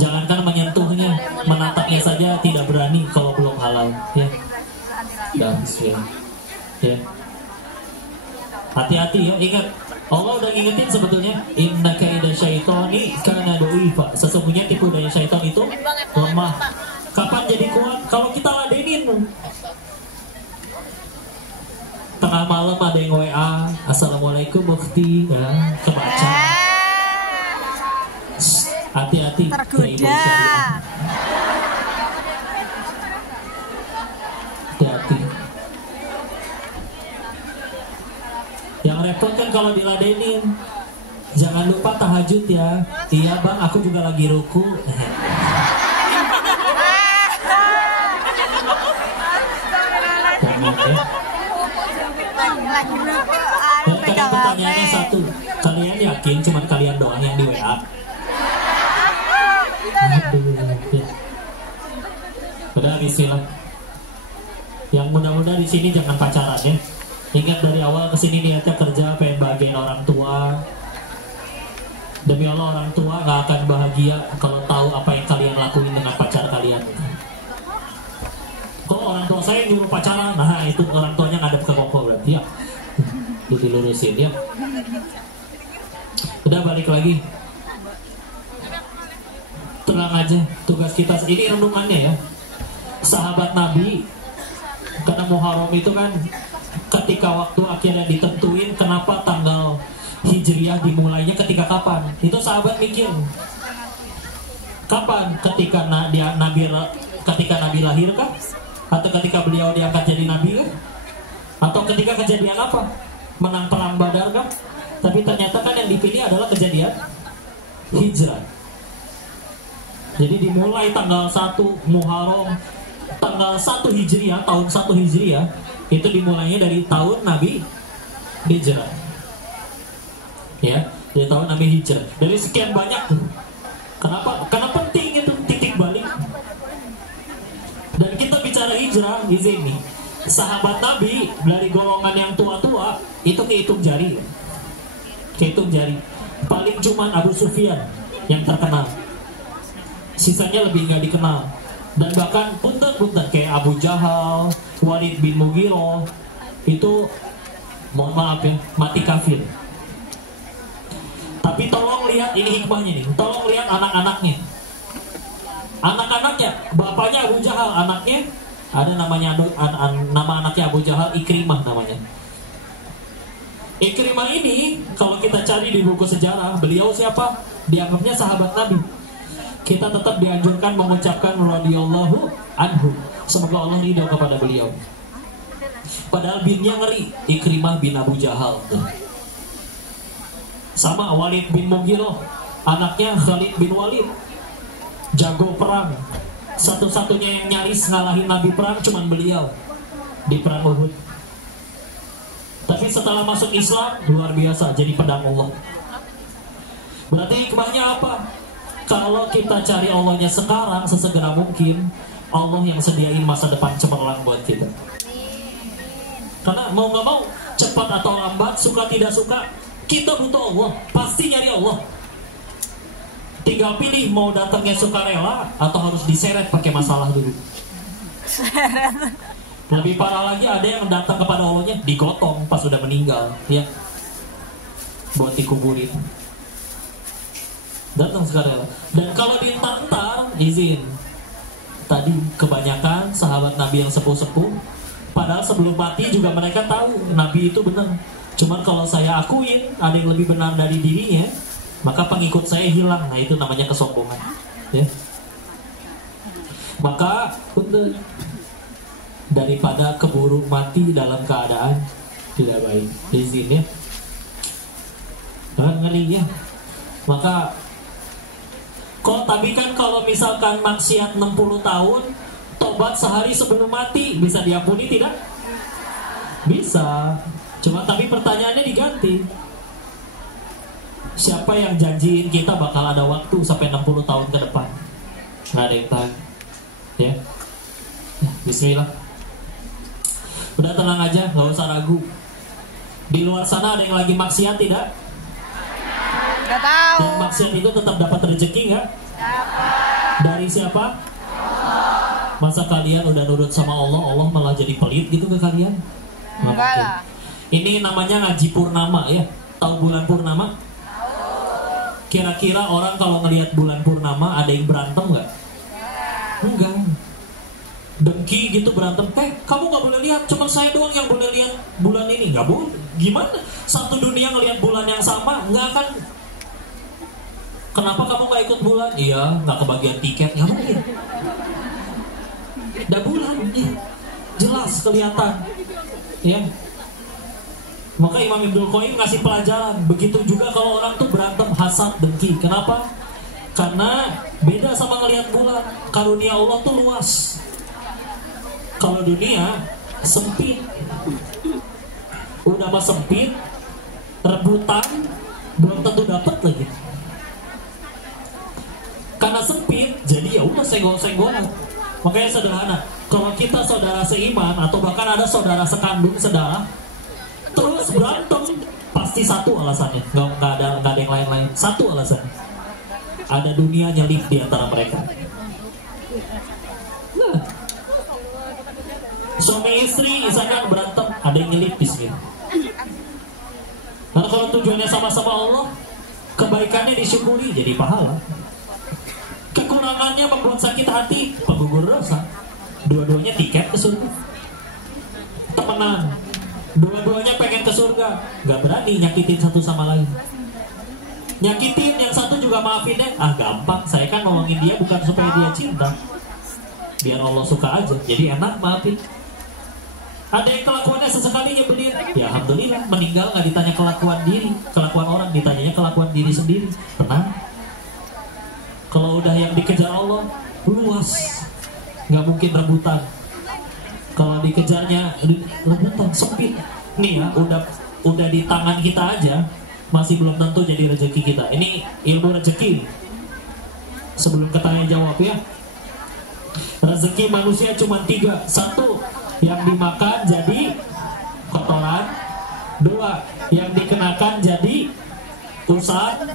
Jangankan menyentuhnya, menatapnya saja tidak berani kalau belum halal. Ya, ya. Hati-hati ya, ingat. Allah udah ngingetin sebetulnya, inna kaida syaitani kana dha'ifa. Sesungguhnya tipu daya syaitan itu lemah. Kapan jadi kuat? Kalau kita ladenin. Tengah malam ada yang WA, assalamualaikum mufti, ya, kebaca. Hati-hati, tergoda. Hati-hati. Yang repot kan kalau diladenin. Jangan lupa tahajud ya. Iya bang, aku juga lagi ruku. Dan kadang pertanyaannya satu, kalian yakin cuman kalian doang yang di WA? Udah bismillah. Yang muda-muda di sini jangan pacaran ya. Ingat dari awal kesini niatnya kerja, pengen bahagiain orang tua. Demi Allah orang tua gak akan bahagia kalau tahu apa yang kalian lakuin dengan pacar kalian. Kok orang tua saya nyuruh pacaran? Nah itu orang tuanya ngadep ke koko berarti ya. Itu dilurusin ya. Udah balik lagi. Tenang aja, tugas kita ini renungannya ya. Sahabat Nabi, karena Muharram itu kan ketika waktu akhirnya ditentuin, kenapa tanggal Hijriah dimulainya ketika kapan? Itu sahabat mikir. Kapan? Ketika Nabi lahir kah? Atau ketika beliau diangkat jadi Nabi kah? Atau ketika kejadian apa? Menang perang Badar kah? Tapi ternyata kan yang dipilih adalah kejadian Hijrah. Jadi dimulai tanggal 1 Muharram, tanggal 1 Hijriah, tahun 1 Hijriah, itu dimulainya dari tahun Nabi Hijrah. Ya, dari tahun Nabi Hijrah. Dari sekian banyak. Kenapa? Karena penting itu titik balik. Dan kita bicara hijrah, izin nih. Sahabat Nabi dari golongan yang tua-tua itu kehitung jari. Kehitung jari. Paling cuman Abu Sufyan yang terkenal. Sisanya lebih nggak dikenal. Dan bahkan punten-punten kayak Abu Jahal, Walid bin Mughirah itu, mohon maaf ya, mati kafir. Tapi tolong lihat ini hikmahnya nih. Tolong lihat anak-anaknya. Anak-anaknya, bapaknya Abu Jahal, anaknya ada namanya nama anaknya Abu Jahal, Ikrimah namanya. Ikrimah ini kalau kita cari di buku sejarah, beliau siapa? Dianggapnya sahabat Nabi. Kita tetap dianjurkan mengucapkan radhiyallahu anhu. Semoga Allah ridho kepada beliau. Padahal binnya ngeri, Ikrimah bin Abu Jahal. Sama Walid bin Mughirah, anaknya Khalid bin Walid, jago perang. Satu-satunya yang nyaris ngalahin Nabi perang cuman beliau di perang Uhud. Tapi setelah masuk Islam luar biasa, jadi pedang Allah. Berarti hikmahnya apa? Kalau kita cari Allahnya sekarang, sesegera mungkin, Allah yang sediain masa depan cemerlang buat kita. Karena mau gak mau, cepat atau lambat, suka tidak suka, kita butuh Allah, pasti nyari Allah. Tinggal pilih mau datangnya sukarela atau harus diseret pakai masalah dulu. Lebih parah lagi ada yang datang kepada Allahnya digotong pas sudah meninggal, ya, buat dikuburin. Datang sukarela. Dan kalau dientar-entar, izin. Tadi kebanyakan sahabat Nabi yang sepuh-sepuh, padahal sebelum mati juga mereka tahu Nabi itu benar. Cuman kalau saya akuin ada yang lebih benar dari dirinya, maka pengikut saya hilang. Nah itu namanya kesombongan, ya. Maka untuk daripada keburu mati dalam keadaan tidak baik, izin ya. Ngeri ya. Maka tapi kan kalau misalkan maksiat 60 tahun, tobat sehari sebelum mati, bisa diampuni tidak? Bisa. Cuma tapi pertanyaannya diganti. Siapa yang janjiin kita bakal ada waktu sampai 60 tahun ke depan? Nggak ada yang tahu. Ya. Bismillah. Udah tenang aja, nggak usah ragu. Di luar sana ada yang lagi maksiat tidak? Nggak tahu. Dan maksiat itu tetap dapat rezeki nggak? Dapat. Dari siapa? Masa kalian udah nurut sama Allah, Allah malah jadi pelit gitu ke kalian? Enggak lah. Ini namanya ngaji purnama ya. Tahu bulan purnama? Kira-kira orang kalau ngelihat bulan purnama ada yang berantem nggak? Enggak. Dengki gitu berantem. Kamu nggak boleh lihat, cuma saya doang yang boleh lihat bulan ini. Nggak boleh. Gimana? Satu dunia ngelihat bulan yang sama, nggak akan. Kenapa kamu nggak ikut bulan? Iya, nggak kebagian tiket, nggak mungkin. Ada bulan, ya. Jelas kelihatan. Ya. Maka Imam Ibnul Qayyim ngasih pelajaran. Begitu juga kalau orang tuh berantem, hasad, dengki. Kenapa? Karena beda sama ngelihat bulan. Karunia Allah tuh luas. Kalau dunia sempit. Udah mah sempit, rebutan, belum tentu dapat lagi. Karena sempit, jadi ya udah senggol-senggolan. Makanya sederhana. Kalau kita saudara seiman atau bahkan ada saudara sekandung, saudara terus berantem, pasti satu alasannya, nggak ada yang lain-lain. Satu alasan, ada dunia nyelip di antara mereka. Nah, suami istri misalkan berantem, ada yang nyelip di sini. Karena kalau tujuannya sama-sama Allah, kebaikannya disyukuri jadi pahala. Kekurangannya membuat sakit hati, penggugur dosa. Dua-duanya tiket ke surga. Temenan, dua-duanya pengen ke surga, nggak berani nyakitin satu sama lain. Nyakitin yang satu juga maafinnya, gampang. Saya kan nolongin dia bukan supaya dia cinta, biar Allah suka aja. Jadi enak maafin. Ada yang kelakuannya sesekali nyebelin, ya alhamdulillah. Meninggal nggak ditanya kelakuan diri, kelakuan orang, ditanyanya kelakuan diri sendiri. Tenang. Kalau udah yang dikejar Allah, luas, nggak mungkin rebutan. Kalau dikejarnya rebutan, sempit. Nih ya, udah di tangan kita aja, masih belum tentu jadi rezeki kita. Ini ilmu rezeki. Sebelum ketanya jawab ya, rezeki manusia cuma 3. 1, yang dimakan jadi kotoran. 2, yang dikenakan jadi urusan.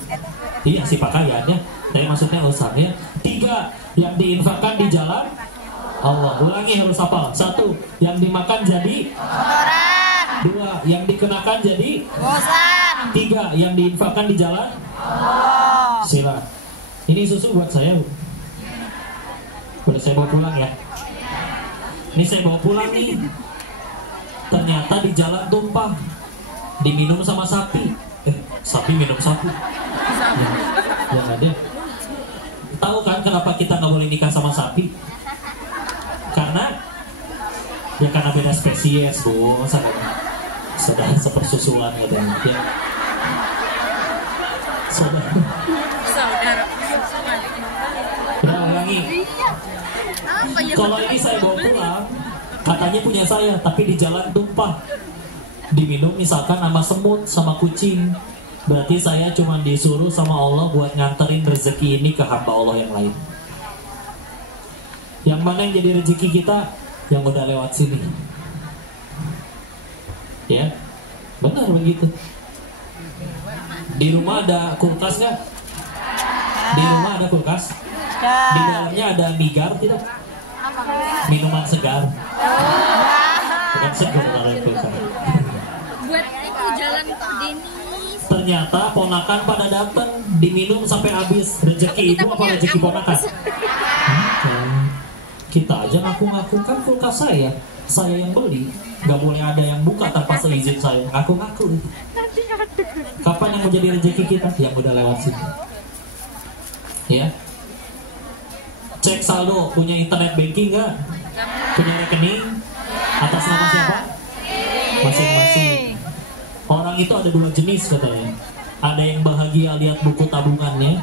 Iya sih pakaiannya. Saya maksudnya urusannya. 3, yang diinfakkan di jalan Allah. Ulangi harus hafal. 1, yang dimakan jadi kotoran. 2, yang dikenakan jadi Bosan. 3, yang diinfakkan di jalan Allah. Sila. Ini susu buat saya. Boleh saya bawa pulang ya? Ini saya bawa pulang nih. Ternyata di jalan tumpah. Diminum sama sapi. Sapi minum sapi. Ya ada. Tahu kan kenapa kita nggak boleh nikah sama sapi? Karena beda spesies, Bu. Sudah sepersusuan gitu ya. Saudara. Ya ulangi. Kalau ini saya bawa pulang, katanya punya saya, tapi di jalan tumpah. Diminum misalkan sama semut, sama kucing. Berarti saya cuma disuruh sama Allah buat nganterin rezeki ini ke hamba Allah yang lain. Yang mana yang jadi rezeki kita? Yang udah lewat sini. Ya, benar begitu. Di rumah ada kulkas nggak? Di rumah ada kulkas? Di dalamnya ada migar tidak? Minuman segar. Bukan segar kalau kulkas. Buat itu jalan Denny. Ternyata ponakan pada datang, diminum sampai habis. Rezeki ibu apa rezeki ponakan? Kita aja ngaku-ngaku kan kulkas saya yang beli. Gak boleh ada yang buka tanpa seizin saya. Ngaku-ngaku. Kapan yang menjadi rezeki kita? Yang udah lewat sini. Ya. Cek saldo, punya internet banking nggak? Punya rekening? Atas nama siapa? Masing-masing. Orang itu ada 2 jenis katanya. Ada yang bahagia lihat buku tabungannya,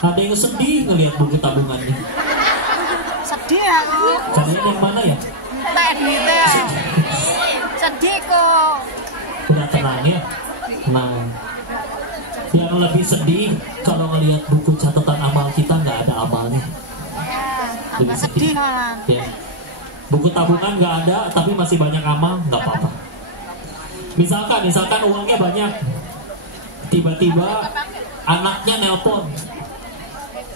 ada yang sedih ngelihat buku tabungannya. Sedih aku. Kalian yang mana ya? Sedih kok. Udah tenang ya. Nah, yang lebih sedih kalau ngelihat buku catatan amal kita nggak ada amalnya. Lebih sedih malah. Ya. Buku tabungan nggak ada, tapi masih banyak amal, nggak apa-apa. Misalkan uangnya banyak, tiba-tiba anaknya nelpon,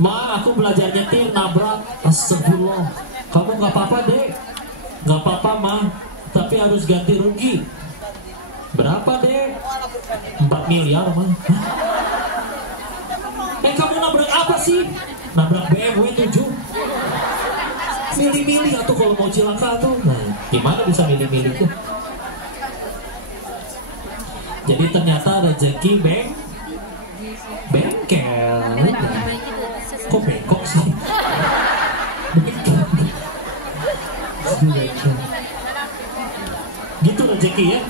Ma, aku belajar nyetir, nabrak. Astagfirullah. Kamu gak apa-apa dek. Gak apa-apa ma, tapi harus ganti rugi. Berapa dek? 4 miliar ma. Kamu nabrak apa sih? Nabrak BMW 7. Milih-milih atau kalau mau cilaka tuh. Nah, gimana bisa milih-milih tuh? Jadi ternyata rezeki bengkel. Kok bengkok sih? Gitu rezeki ya.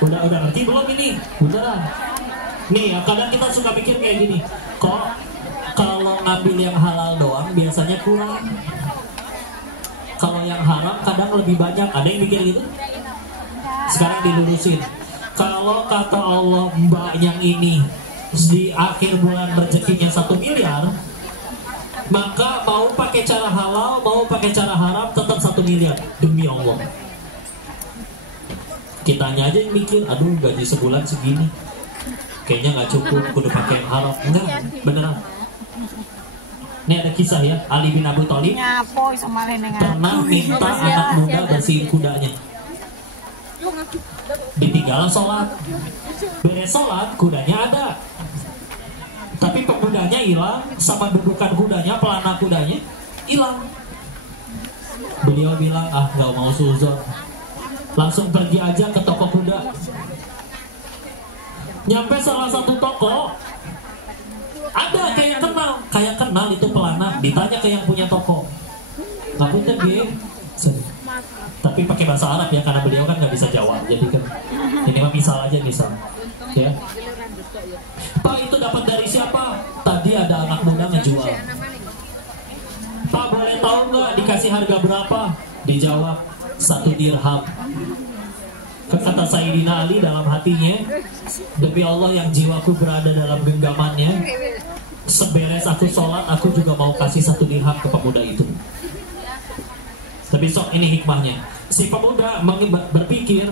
Udah ngerti belum ini? Udah. Nih, kadang kita suka mikir kayak gini. Kok kalau ngambil yang halal doang biasanya kurang. Kalau yang haram kadang lebih banyak. Ada yang mikir gitu? Sekarang dilurusin. Kalau kata Allah mbak yang ini di akhir bulan rezekinya 1 miliar, maka mau pakai cara halal, mau pakai cara haram tetap 1 miliar demi Allah. Kitanya aja yang mikir, aduh gaji sebulan segini, kayaknya nggak cukup, kudu pakai yang haram. Enggak, beneran. Ini ada kisah ya, Ali bin Abi Thalib pernah minta anak muda bersihin kudanya. Ditinggal sholat, beres sholat kudanya ada, tapi pemudanya hilang, sama dudukan kudanya, pelana kudanya hilang. Beliau bilang, ah nggak mau suzon, langsung pergi aja ke toko kuda. Nyampe salah satu toko, ada kayak kenal itu pelana. Ditanya ke yang punya toko, nggak punya dia, tapi pakai bahasa Arab ya, karena beliau kan nggak bisa jawab. Jadi kan ini mah misal aja ya. Pak, itu dapat dari siapa? Tadi ada anak muda ngejual. Pak, boleh tahu nggak dikasih harga berapa? Dijawab 1 dirham. Kata Sayyidina Ali dalam hatinya, demi Allah yang jiwaku berada dalam genggamannya, seberes aku sholat aku juga mau kasih 1 dirham ke pemuda itu. Tapi sok ini hikmahnya. Si pemuda berpikir,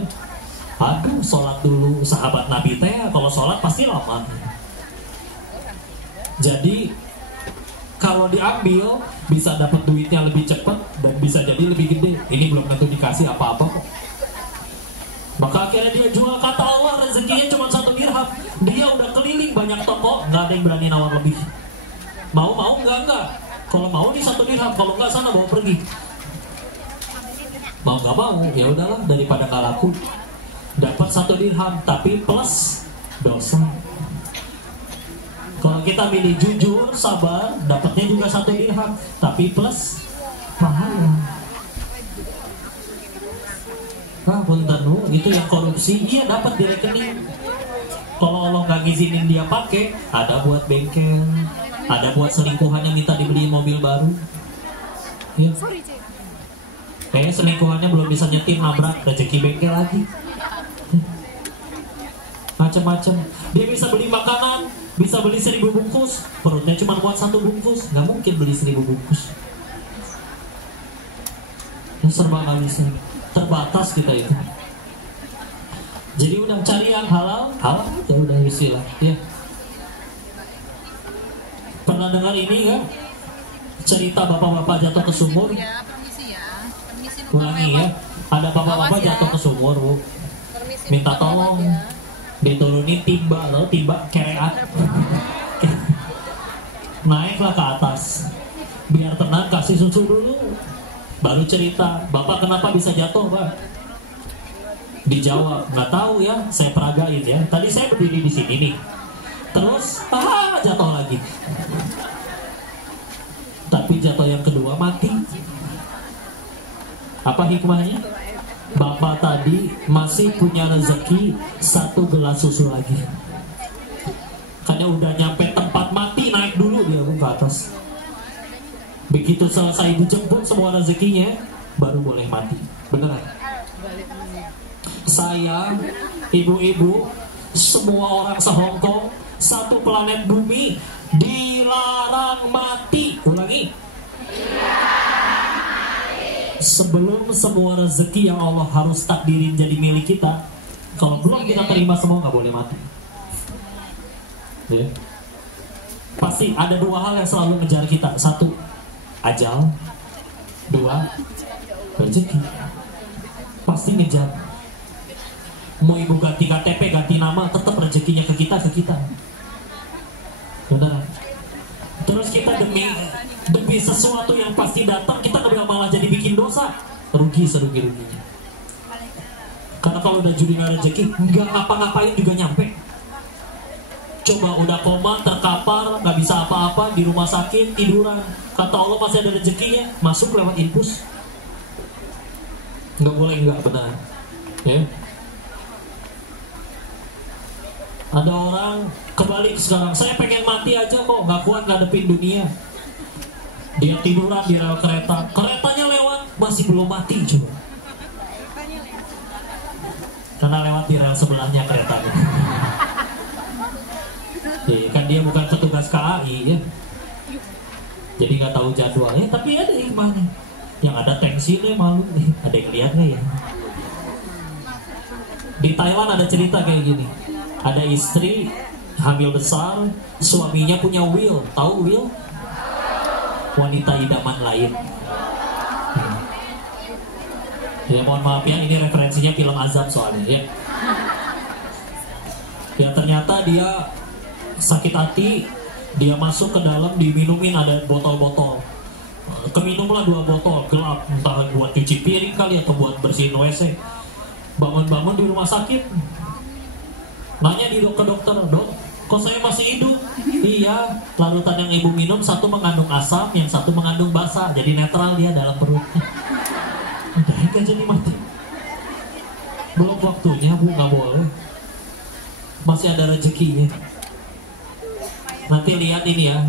aduh sholat dulu, sahabat Nabi teh kalau sholat pasti lama. Jadi kalau diambil bisa dapat duitnya lebih cepat dan bisa jadi lebih gede. Ini belum tentu dikasih apa-apa kok. Maka akhirnya dia jual. Kata Allah rezekinya cuma 1 dirham. Dia udah keliling banyak toko, nggak ada yang berani nawar lebih. Mau enggak. Kalau mau nih 1 dirham, kalau enggak sana bawa pergi. Mau nggak mau, ya udahlah, daripada nggak laku. Dapat 1 dirham, tapi plus dosa. Kalau kita milih jujur, sabar, dapatnya juga 1 dirham, tapi plus pahala. Ah, punten itu yang korupsi, iya dapat di rekening. Kalau Allah nggak ngizinin dia pakai, ada buat bengkel, ada buat selingkuhan yang minta dibeliin mobil baru. Ya. Kayaknya selingkuhannya belum bisa nyetir, nabrak, rezeki bengkel lagi. Macam-macam. Dia bisa beli makanan, bisa beli 1000 bungkus, perutnya cuma buat 1 bungkus, nggak mungkin beli 1000 bungkus. Serba nggak bisa, terbatas kita itu. Jadi udah cari yang halal ya udah istilah. Ya. Pernah dengar ini kan? Cerita bapak-bapak jatuh ke sumur. Ulangi ya, ada bapak-bapak jatuh ke sumur, Bu. Minta tolong diturunin timba, lalu timba kerean. Naiklah ke atas, biar tenang, kasih susu dulu, baru cerita, bapak kenapa bisa jatuh, Pak? Dijawab, nggak tahu ya, saya peragain ya. Tadi saya berdiri di sini nih, terus jatuh lagi. Tapi jatuh yang kedua mati. Apa hikmahnya? Bapak tadi masih punya rezeki 1 gelas susu lagi. Karena udah nyampe tempat mati, naik dulu dia ke atas. Begitu selesai dijemput semua rezekinya, baru boleh mati. Beneran. Saya, ibu-ibu, semua orang se-Hongkong, 1 planet bumi dilarang mati. Ulangi. Sebelum semua rezeki yang Allah harus takdirin jadi milik kita, kalau belum kita terima semua, nggak boleh mati. Ya. pasti ada dua hal yang selalu mengejar kita. Satu, ajal. Dua, rezeki. Pasti ngejar. Mau ibu ganti KTP, ganti nama, tetap rezekinya ke kita. Saudara. Terus kita demi sesuatu yang pasti datang, kita malah jadi bikin dosa. Rugi serugi-ruginya. Karena kalau udah judi nggak rezeki, nggak ngapa-ngapain juga nyampe. Coba udah koma, terkapar, nggak bisa apa-apa, di rumah sakit, tiduran. Kata Allah masih ada rezekinya, masuk lewat infus. Nggak boleh, nggak benar. Ya. Ada orang kebalik sekarang, saya pengen mati aja kok, nggak kuat ngadepin dunia. Dia tiduran di rel kereta, keretanya lewat, masih belum mati coba. Karena lewat di rel sebelahnya keretanya. Kan dia bukan petugas KAI ya. Jadi nggak tahu jadwalnya, tapi ada hikmahnya. Yang ada tensinya malu nih, ada yang lihat nggak ya? Di Thailand ada cerita kayak gini. Ada istri hamil besar, suaminya punya will. Tahu will? Wanita idaman lain. Ya mohon maaf ya, ini referensinya film azab soalnya ya. Ya ternyata dia sakit hati, dia masuk ke dalam, diminumin, ada botol-botol. Keminumlah 2 botol gelap, entah buat cuci piring kali atau buat bersihin WC. Bangun-bangun di rumah sakit, nanya ke dokter, dok, kok saya masih hidup? Iya, larutan yang ibu minum satu mengandung asam, yang satu mengandung basa, jadi netral dia dalam perut. Udah gak jadi mati. Belum waktunya bu, nggak boleh. Masih ada rezekinya. Nanti lihat ini ya,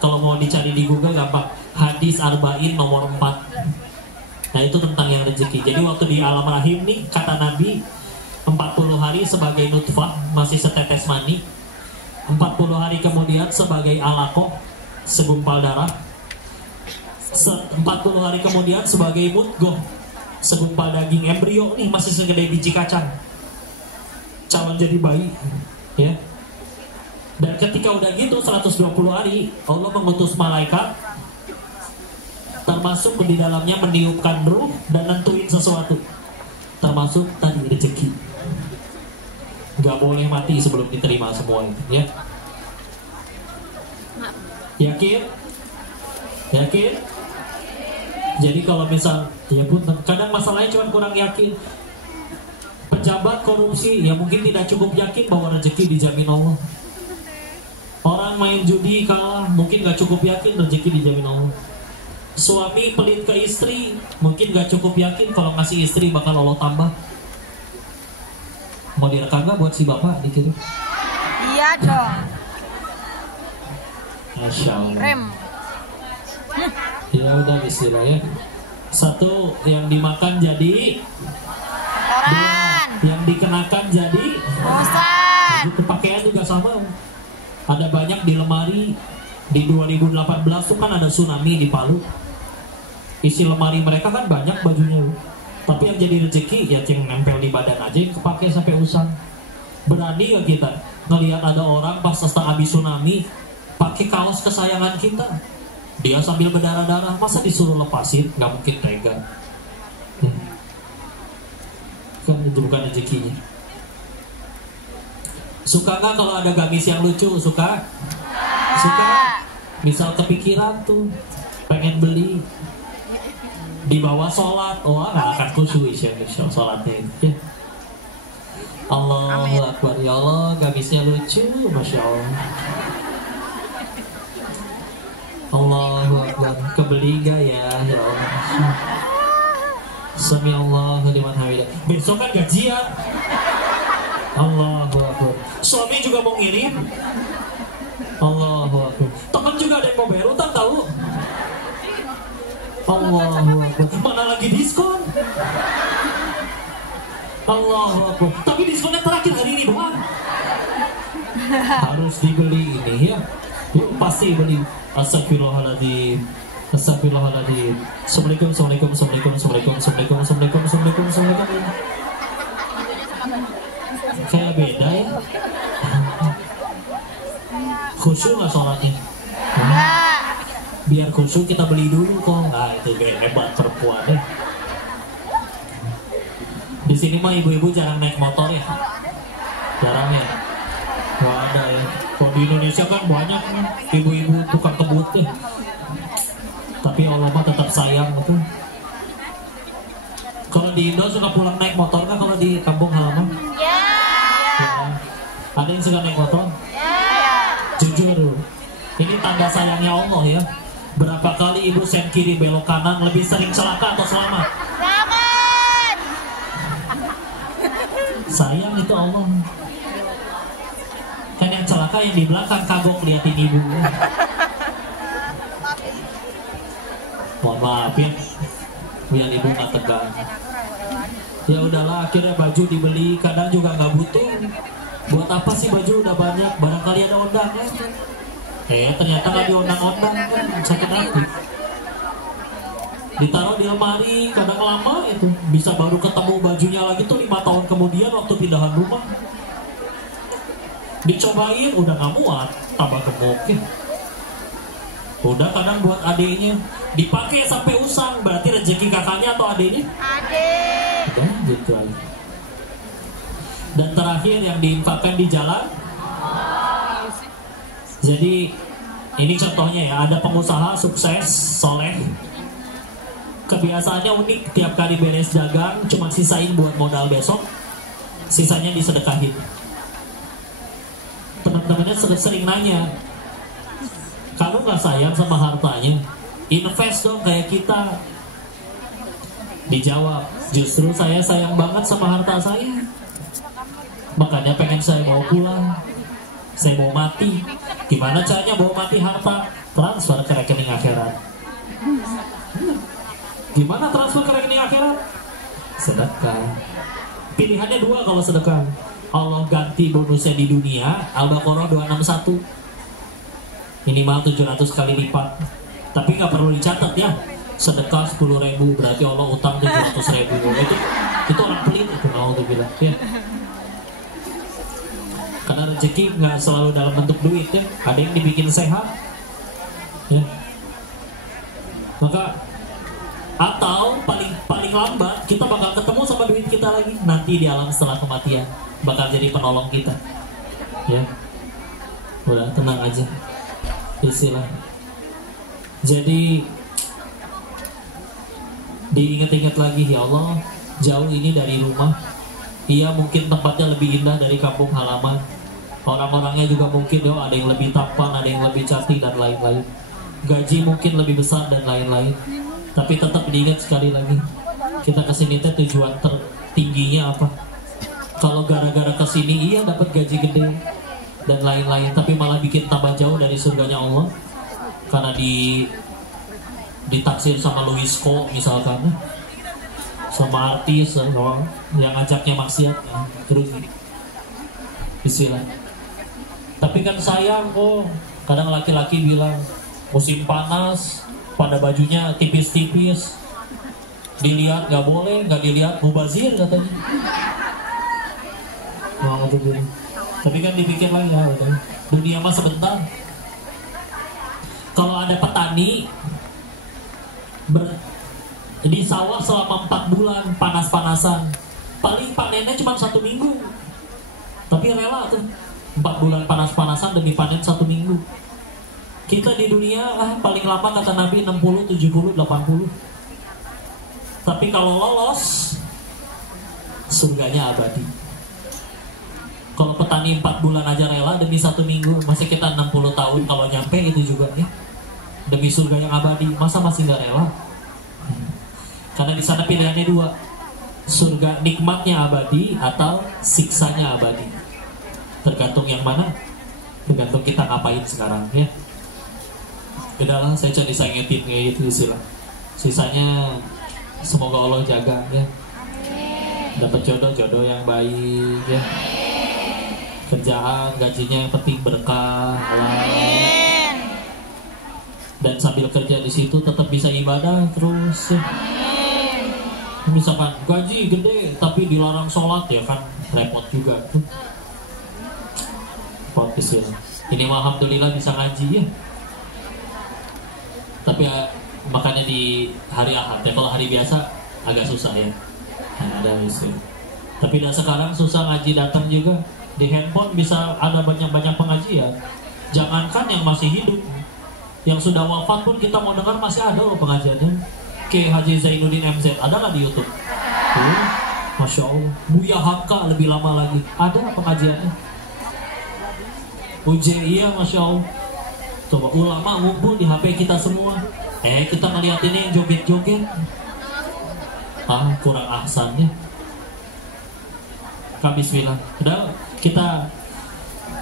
kalau mau dicari di Google gampang. Hadis Arba'in nomor 4. Nah itu tentang yang rezeki. Jadi waktu di alam rahim nih, kata Nabi, 40 hari sebagai nutfah, masih setetes mani. 40 hari kemudian sebagai alaqah, segumpal darah. 40 hari kemudian sebagai mudghah, segumpal daging embrio nih, masih segede biji kacang, calon jadi bayi ya. Dan ketika udah gitu 120 hari, Allah mengutus malaikat, termasuk di dalamnya meniupkan ruh dan nentuin sesuatu, termasuk tadi rezeki. Gak boleh mati sebelum diterima semua itu ya. Yakin? Yakin? Jadi kalau misal, ya pun kadang masalahnya cuma kurang yakin. Pejabat korupsi, ya mungkin tidak cukup yakin bahwa rezeki dijamin Allah. Orang main judi kalah, mungkin gak cukup yakin rezeki dijamin Allah. Suami pelit ke istri, mungkin gak cukup yakin kalau ngasih istri bakal Allah tambah. Mau direkam gak buat si bapak dikirim? Iya dong. Masya Allah. Rem. Ya udah bismillah ya. Satu, yang dimakan jadi Koran. yang dikenakan jadi Bosan. Itu pakaian juga sama. Ada banyak di lemari. Di 2018 tuh kan ada tsunami di Palu. Isi lemari mereka kan banyak bajunya. Tapi yang jadi rezeki ya yang nempel di badan aja, yang kepake sampai usang. Berani gak kita ngelihat ada orang pas habis tsunami pakai kaos kesayangan kita, dia sambil berdarah-darah, masa disuruh lepasin? Gak mungkin tega. Kan itu bukan rezekinya. Suka gak kalau ada gamis yang lucu? Suka? Suka? Misal kepikiran tuh pengen beli, di bawah sholat, gak akan khusyuk insya sholatnya itu ya. Allahu Akbar, ya Allah, gamisnya lucu, Masya Allah. Allahu Akbar, kebeli gak ya Allah. Sami Allah liman hamidah. Besok kan gajian. Allahu Akbar. Suami juga mau ngirim. Allahu Akbar. Teman juga ada yang mau bayar utang tahu. Allahu Akbar. Mana lagi diskon? Allahu Akbar. Tapi diskonnya terakhir hari ini doang. Harus dibeli ini ya. Yuk pasti beli. Astagfirullahaladzim. Astagfirullahaladzim. Assalamualaikum, assalamualaikum, assalamualaikum, assalamualaikum, assalamualaikum, assalamualaikum, assalamualaikum, assalamualaikum. Kayak beda ya. Khusyuk nggak sholatnya? Enggak. Biar khusyuk kita beli dulu kok. Nah itu hebat perempuan ya. Di sini mah ibu-ibu jarang naik motor ya. Jarang ya. Gak ada ya. Kalau di Indonesia kan banyak nih ibu-ibu tukang kebut ya. Tapi Allah mah tetap sayang gitu. Kalau di Indo suka pulang naik motor kan kalau di kampung halaman? Ya. Ya. Ada yang suka naik motor? Ya. Jujur, ini tanda sayangnya Allah ya. Berapa kali ibu sen kiri belok kanan lebih sering celaka atau selamat? Selamat. Sayang itu Allah. Kan yang celaka yang di belakang kagok liatin ibu. Mohon maaf ya, biar ibu nggak tegang. Ya udahlah, akhirnya baju dibeli, kadang juga nggak butuh. Buat apa sih baju udah banyak? Barangkali ada undangan. Ternyata nggak diundang-undang kan, sakit hati. Ditaruh di lemari, kadang lama itu bisa baru ketemu bajunya lagi tuh 5 tahun kemudian waktu pindahan rumah. Dicobain udah nggak muat, tambah gemuk ya. Udah kadang buat adiknya dipakai sampai usang, berarti rezeki kakaknya atau adiknya? Adik. Udah gitu aja. Dan terakhir yang diinfakkan di jalan. Jadi ini contohnya ya, ada pengusaha sukses, soleh. Kebiasaannya unik, tiap kali beres dagang cuma sisain buat modal besok, sisanya disedekahin. Teman-temannya sering nanya, kamu gak sayang sama hartanya? Invest dong kayak kita. Dijawab, justru saya sayang banget sama harta saya. Makanya pengen saya bawa pulang. Saya mau mati. Gimana caranya bawa mati harta? Transfer ke rekening akhirat. Gimana transfer ke rekening akhirat? Sedekah. Pilihannya 2 kalau sedekah. Allah ganti bonusnya di dunia, Al-Baqarah 261. Minimal 700 kali lipat. Tapi nggak perlu dicatat ya. Sedekah 10.000 berarti Allah utang 700.000. Itu orang pelit itu mau dibilang ya. Karena rezeki nggak selalu dalam bentuk duit ya. Ada yang dibikin sehat ya. Maka atau paling lambat kita bakal ketemu sama duit kita lagi nanti di alam setelah kematian, bakal jadi penolong kita ya. Udah tenang aja, istilah. Jadi diingat-ingat lagi, ya Allah, jauh ini dari rumah. Iya mungkin tempatnya lebih indah dari kampung halaman. Orang-orangnya juga mungkin ada yang lebih tampan, ada yang lebih cantik dan lain-lain. Gaji mungkin lebih besar dan lain-lain. Tapi tetap diingat sekali lagi, kita kesini teh tujuan tertingginya apa? Kalau gara-gara kesini iya dapat gaji gede dan lain-lain, tapi malah bikin tambah jauh dari surganya Allah. Karena ditaksir sama Luisco misalkan, sama artis yang ngajaknya maksiat ya, terus istilah. Tapi kan sayang kok, kadang laki-laki bilang musim panas pada bajunya tipis-tipis, dilihat nggak boleh, nggak dilihat mubazir katanya. Tapi kan dipikir lagi ya, dunia mah sebentar. Kalau ada petani di sawah selama 4 bulan panas-panasan, paling panennya cuma 1 minggu, tapi rela tuh 4 bulan panas-panasan demi panen 1 minggu. Kita di dunia paling lama kata Nabi 60, 70, 80. Tapi kalau lolos, surganya abadi. Kalau petani 4 bulan aja rela demi 1 minggu, masih kita 60 tahun kalau nyampe itu juga ya, demi surga yang abadi, masa masih gak rela? Karena di sana pilihannya 2, surga nikmatnya abadi atau siksanya abadi. Tergantung yang mana, tergantung kita ngapain sekarang ya. Udahlah, saya cuma disangetin kayak gitu istilah. Sisanya semoga Allah jaga ya. Dapat jodoh yang baik ya. Kerjaan, gajinya yang penting berkah. Dan sambil kerja di situ tetap bisa ibadah terus ya. Misalkan gaji gede tapi dilarang sholat ya kan repot juga tuh. Repot istilah. Ini alhamdulillah bisa ngaji ya. Tapi ya, makanya di hari Ahad ya, kalau hari biasa agak susah ya. Nah, ada isu. Tapi dan sekarang susah ngaji datang juga. Di handphone bisa ada banyak-banyak pengajian. Jangankan yang masih hidup, yang sudah wafat pun kita mau dengar masih ada loh pengajiannya. Ke Haji Zainuddin MZ ada nggak di YouTube? Masya Allah. Buya Hamka lebih lama lagi ada pengajiannya. Iya Masya Allah. Coba ulama ngumpul di HP kita semua. Kita ngeliat ini yang joget-joget. Kurang ahsannya. Bismillah. Udah, kita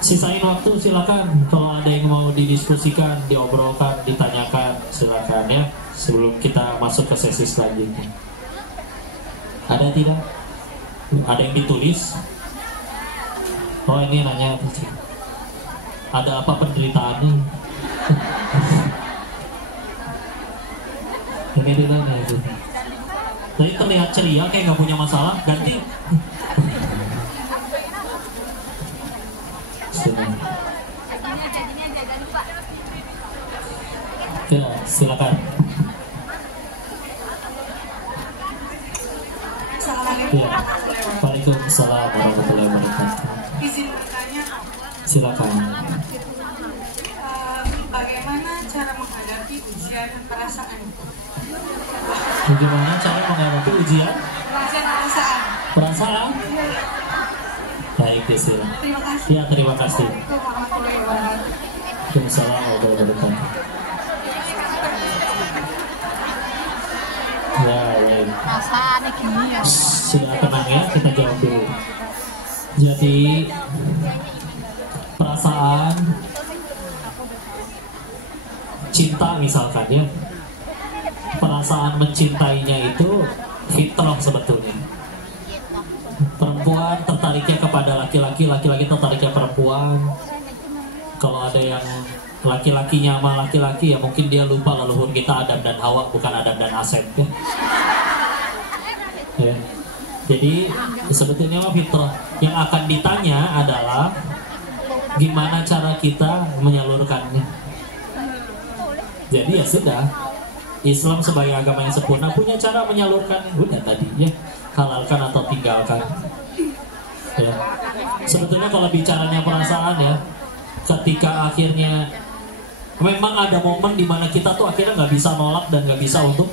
sisain waktu, silakan. Kalau ada yang mau didiskusikan, diobrolkan, ditanyakan, silakan ya. Sebelum kita masuk ke sesi selanjutnya. Ada tidak? Ada yang ditulis? Oh ini nanya. Ada apa penderitaannya? Ini dulu nih. Jadi terlihat ceria, kayak nggak punya masalah. Ganti. Ya, silakan. Ya. Waalaikumsalam warahmatullahi wabarakatuh. Izin bertanya. Silakan. Bagaimana cara menghadapi ujian perasaan? Bagaimana cara menghadapi ujian? Perasaan. Perasaan? Baik, silakan. Terima kasih. Ya, terima kasih. Assalamualaikum warahmatullahi wabarakatuh. Waalaikumsalam warahmatullahi wabarakatuh. Ya, baik. Perasaannya gini ya. Silakan tenang ya, kita jawab dulu. Jadi perasaan cinta misalkan ya, perasaan mencintainya itu fitrah sebetulnya. Perempuan tertariknya kepada laki-laki, laki-laki tertariknya perempuan. Kalau ada yang laki-lakinya sama laki-laki ya mungkin dia lupa leluhur kita Adam dan Hawa, bukan Adam dan Asep ya. Ya. Jadi sebetulnya fitrah. Yang akan ditanya adalah gimana cara kita menyalurkannya. Jadi ya sudah, Islam sebagai agama yang sempurna punya cara menyalurkannya. Udah tadi ya, halalkan atau tinggalkan ya. Sebetulnya kalau bicaranya perasaan ya, ketika akhirnya memang ada momen dimana kita tuh akhirnya nggak bisa nolak dan nggak bisa untuk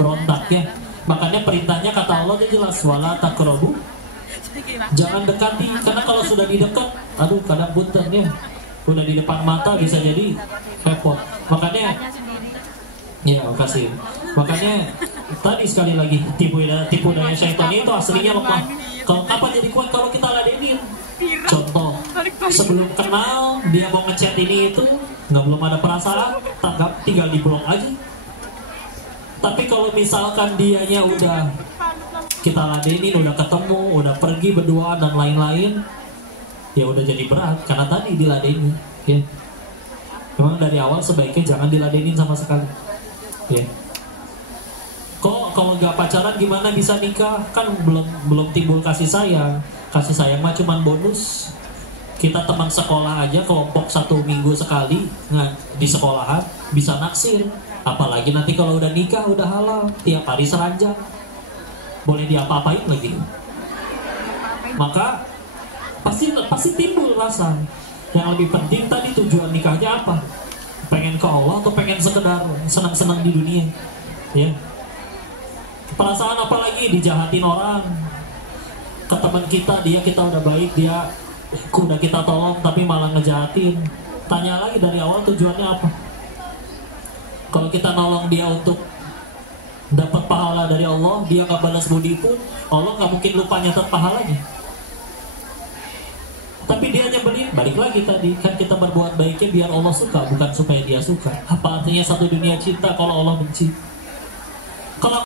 berontak ya. Makanya perintahnya kata Allah itu jelas, wala taqrabu, jangan dekati. Karena kalau sudah didekat, aduh kadang bunten ya, udah di depan mata bisa jadi repot. Makanya ya makasih. Makanya tadi sekali lagi tipu daya syaitan itu aslinya lemah. Kalau kapan jadi kuat? Kalau kita ladenin. Contoh, sebelum kenal dia mau ngechat ini itu nggak, belum ada perasaan, tanggap, tinggal di blok aja. Tapi kalau misalkan dianya udah kita ladenin, udah ketemu, udah pergi berdua dan lain-lain, ya udah jadi berat karena tadi diladenin ya. Memang dari awal sebaiknya jangan diladenin sama sekali ya. Kok kalau nggak pacaran gimana bisa nikah? Kan belum timbul kasih sayang. Kasih sayang mah cuman bonus. Kita teman sekolah aja kelompok 1 minggu sekali, nah di sekolahan bisa naksir. Apalagi nanti kalau udah nikah, udah halal, tiap hari seranjang, boleh diapa-apain lagi. Maka pasti timbul rasa. Yang lebih penting tadi tujuan nikahnya apa? Pengen ke Allah atau pengen sekedar senang-senang di dunia? Ya. Perasaan apa lagi? Dijahatin orang. Ke teman kita udah baik, dia udah kita tolong tapi malah ngejahatin. Tanya lagi dari awal tujuannya apa? Kalau kita nolong dia untuk dapat pahala dari Allah, dia nggak balas budi pun, Allah nggak mungkin lupa nyatet pahalanya. Tapi dia nyebelin, balik lagi tadi, kan kita berbuat baiknya biar Allah suka, bukan supaya dia suka. Apa artinya satu dunia cinta kalau Allah benci? Kalau